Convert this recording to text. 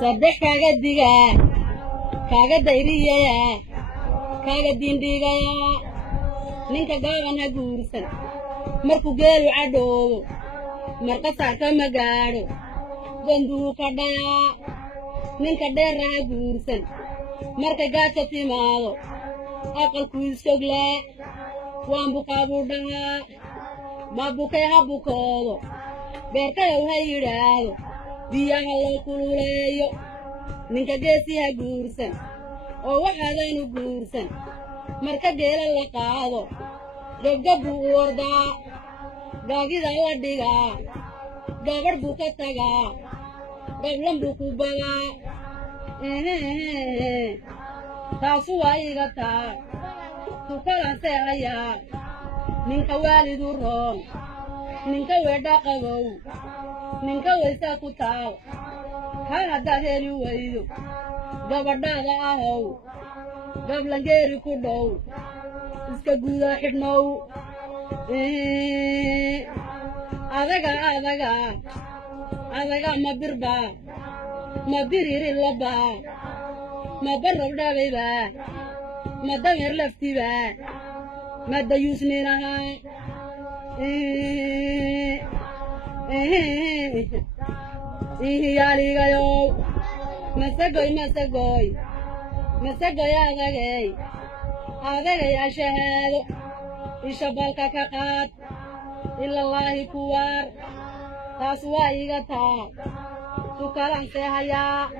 صدق كاغا ديغا كاغا دايريا كاغا دينديغا نينكا غابانا غورسن marku geelu cadhoobo marka saarka magaadho ganduuka dhaya ninka dheeraha guursan marka gaata timaado aqalku isoglaa waan buqaabuu dhahaa maabukay ha bukoodo beerkayow ha yidhaahdo biyaha loo kululeeyo ninka geesi ha guursan oo waxaadaanu guursan marka geela la qaado gabgabbu u ordaa gaagida la dhigaa gabadh buu ka tagaa gablan buu ku badaa taasu waa iga taa tukalanse hayaa ninka waalidu roon ninka weedha qabow ninka weysaa ku taal kaa haddaad heli weydo gabadhaada ahow gablangeeri ku dhow iska guudaa xidhnow adaga ma birbaa ma biriri labaa ma barrow dhabaybaa ma dameer laftibaa ma dayuusninahaa yaaligayow masagoy adagay ashahaado isha balka ka qaad ilallaahi kuwaar taas waa iga taa tukalanse hayaa